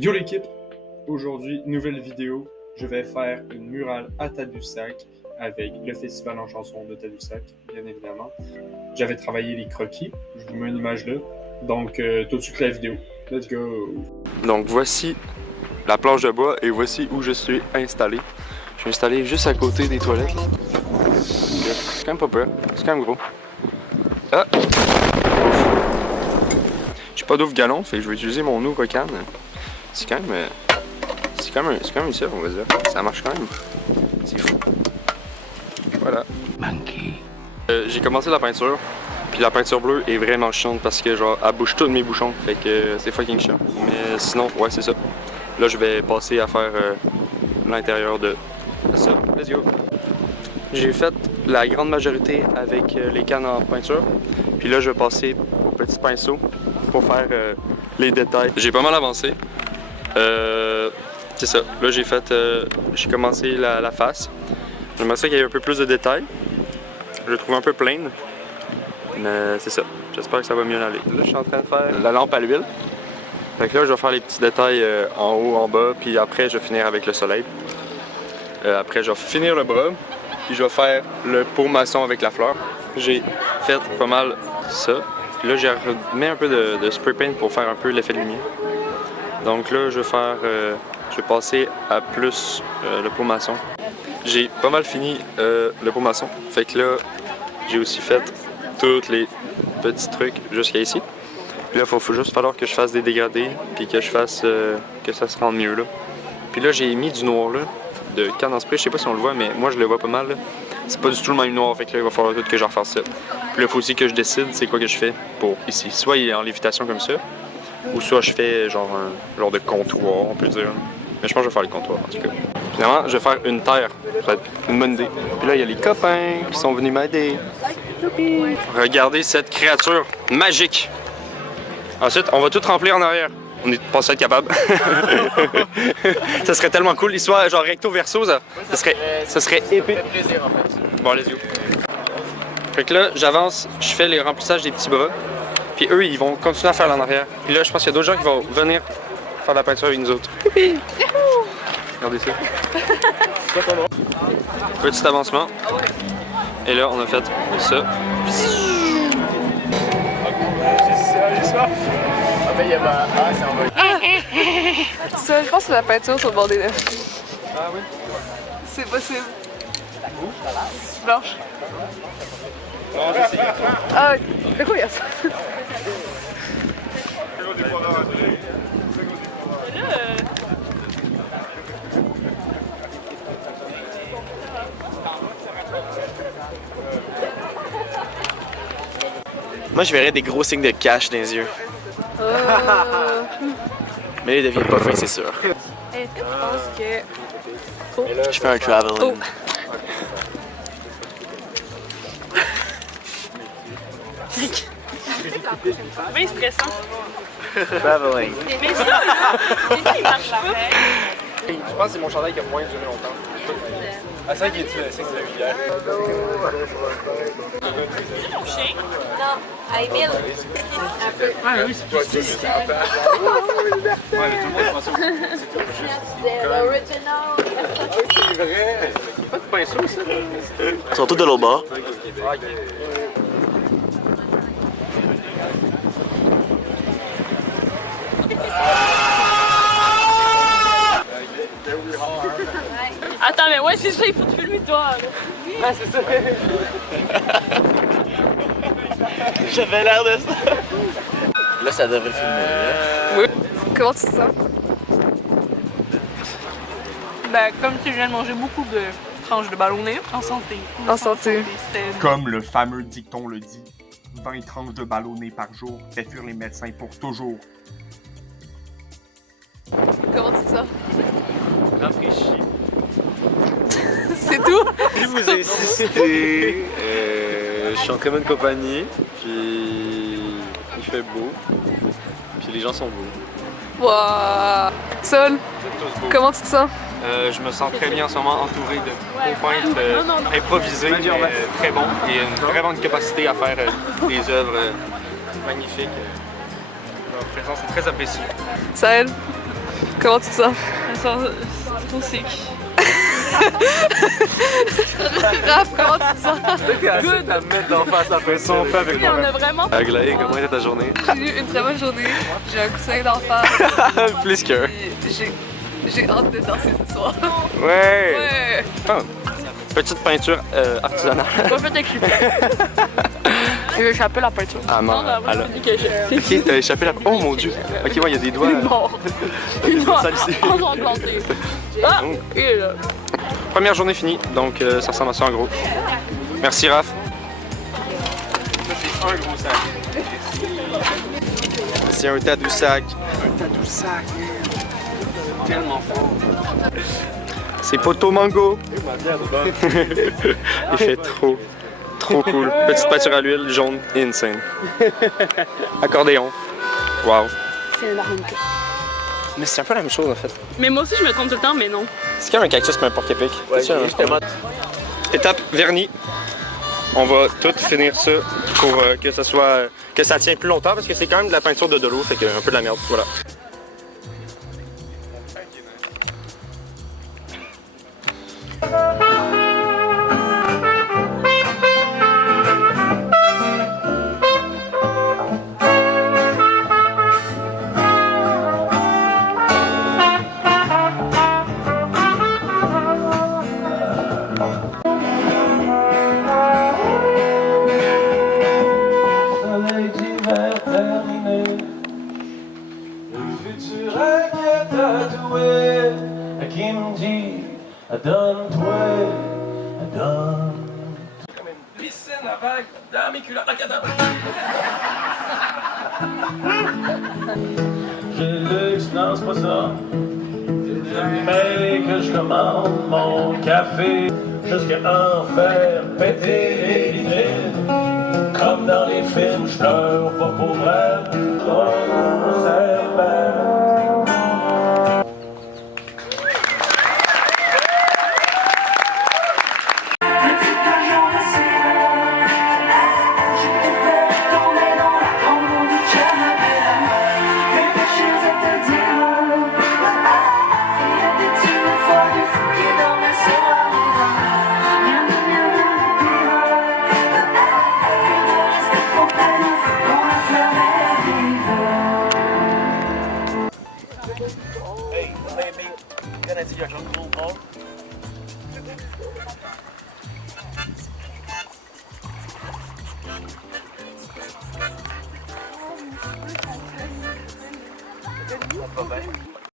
Yo l'équipe! Aujourd'hui, nouvelle vidéo. Je vais faire une murale à Tadoussac avec le festival en chanson de Tadoussac, bien évidemment. J'avais travaillé les croquis, je vous mets une image là. Donc, tout de suite la vidéo. Let's go! Donc voici la planche de bois et voici où je suis installé. Je suis installé juste à côté des toilettes. C'est quand même pas peur, c'est quand même gros. Ah! J'ai pas d'ouvre galon, fait que je vais utiliser mon ouvre canne. C'est quand même utile, on va dire. Ça marche quand même. C'est fou. Voilà. J'ai commencé la peinture, puis la peinture bleue est vraiment chiante parce que genre elle bouche tous mes bouchons, fait que c'est fucking chiant. Mais sinon, ouais c'est ça. Là je vais passer à faire l'intérieur de ça. Let's go. J'ai fait la grande majorité avec les cannes en peinture, puis là je vais passer au petit pinceau pour faire les détails. J'ai pas mal avancé. C'est ça. Là j'ai commencé la face. J'aimerais ça qu'il y ait un peu plus de détails. Je le trouve un peu plain, mais c'est ça. J'espère que ça va mieux aller. Là je suis en train de faire la lampe à l'huile. Fait que là je vais faire les petits détails en haut, en bas, puis après je vais finir avec le soleil. Après je vais finir le bras, puis je vais faire le pot maçon avec la fleur. J'ai fait pas mal ça. Puis là, j'ai remis un peu de spray paint pour faire un peu l'effet de lumière. Donc là, je vais passer à plus le pot maçon. J'ai pas mal fini le pot maçon. Fait que là, j'ai aussi fait tous les petits trucs jusqu'à ici. Puis là, il faut juste falloir que je fasse des dégradés, puis que je fasse que ça se rende mieux là. Puis là, j'ai mis du noir là, de canne en spray. Je sais pas si on le voit, mais moi, je le vois pas mal là. C'est pas du tout le même noir, fait que là, il va falloir tout que je refasse ça. Puis là, il faut aussi que je décide c'est quoi que je fais pour ici. Soit il est en lévitation comme ça, ou soit je fais genre un genre de comptoir, on peut dire. Mais je pense que je vais faire le comptoir en tout cas. Finalement, je vais faire une terre, ça va être une bonne idée. Puis là, il y a les copains qui sont venus m'aider. Regardez cette créature magique. Ensuite, on va tout remplir en arrière. On est pas être capable. Ça serait tellement cool. Il soit genre recto verso, ça serait épique. Bon, let's go. Fait que là, j'avance, je fais les remplissages des petits bras. Puis eux, ils vont continuer à faire l'en arrière. Puis là, je pense qu'il y a d'autres gens qui vont venir faire la peinture avec nous autres. Regardez ça. Petit avancement. Et là, on a fait ça. Ça, je pense que c'est la peinture sur le bord des lèvres. Ah oui? C'est possible. Blanche. Ah, de quoi il y a ça? Moi, je verrais des gros signes de cash dans les yeux. Mais il devient pas fin, c'est sûr. Est-ce que tu penses que... Je fais un traveling. bien stressant. Traveling. Mais ça, là, il marche pas. Je pense que c'est mon chandail qui a moins duré longtemps. Ah, c'est vrai qu'il est dessus, c'est que c'est hier. Mon chien. Non, à Émile. Un peu. Ah oui, c'est Ouais, mais tout le monde pense C'est l'original. c'est vrai. Pas de pinceau, ça? Ils sont tous de l'autre bord. Attends, mais ouais, c'est ça, il faut te filmer toi. Là. Ah, c'est ça. J'avais l'air de ça. Là, ça devrait filmer. Comment tu te sens? Ben, comme tu viens de manger beaucoup de tranches de ballonnet, en santé. En santé. Comme le fameux dicton le dit, 20 tranches de ballonné par jour fait fuir les médecins pour toujours. Comment tu te sens? Rafraîchi. C'est tout? Je vous ai assisté. Je suis en très bonne compagnie. Puis il fait beau. Puis les gens sont beaux. Wow. Sol, comment tu te sens? Je me sens très bien en ce moment entouré de beaux peintres improvisés, mais très bons et une très bonne capacité à faire des œuvres magnifiques. Leur présence est très appréciée. Sahel? Comment tu te sens? C'est trop sick. Raph, comment tu te sens? Good! À me mettre d'en face après son peu avec Oui, on a vraiment. Aglaé, comment était ta journée? J'ai eu une très bonne journée. J'ai un coussin d'en face. Plus que. J'ai hâte de danser ce soir. Ouais! Ouais! Ah. Petite peinture artisanale. Pas fait éclipper. J'ai échappé la peinture. Ah, Non, man. vraiment, j'ai dit que j'ai. Ok, t'as échappé la... Oh mon dieu! Ok, ouais, il y a des doigts. Mort. Il y a des Il doigts m'a sales ici. ensanglanté. Ah! Il est là. Première journée finie, donc ça ressemble à ça en gros. Merci Raph. Ça c'est un gros sac. C'est un Tadoussac. Un Tadoussac. Tellement fort. C'est Poto Mango. Il fait trop cool. Petite peinture à l'huile jaune, insane. Accordéon. Wow. C'est la même. Mais c'est un peu la même chose en fait. Mais moi aussi, je me trompe tout le temps, mais non. C'est comme un cactus mais un porc-épic. Ouais, C'est-tu un- justement. Étape vernis. On va tout finir ça pour que ça soit que ça tienne plus longtemps parce que c'est quand même de la peinture de l'eau, fait que un peu de la merde, voilà. Soleil d'hiver terminé, le futur inquiet tatoué, qui me dit donne-toi, donne. Comme une piscine à vagues dans mes culottes en cadavre. J'ai le luxe, non c'est pas ça, mais que je commande mon café jusqu'à en faire péter les vitrines. Comme dans les films, je pleure pas pour vrai. Oh, c'est belle. Hey, baby, can I see your jungle ball? Pas bien.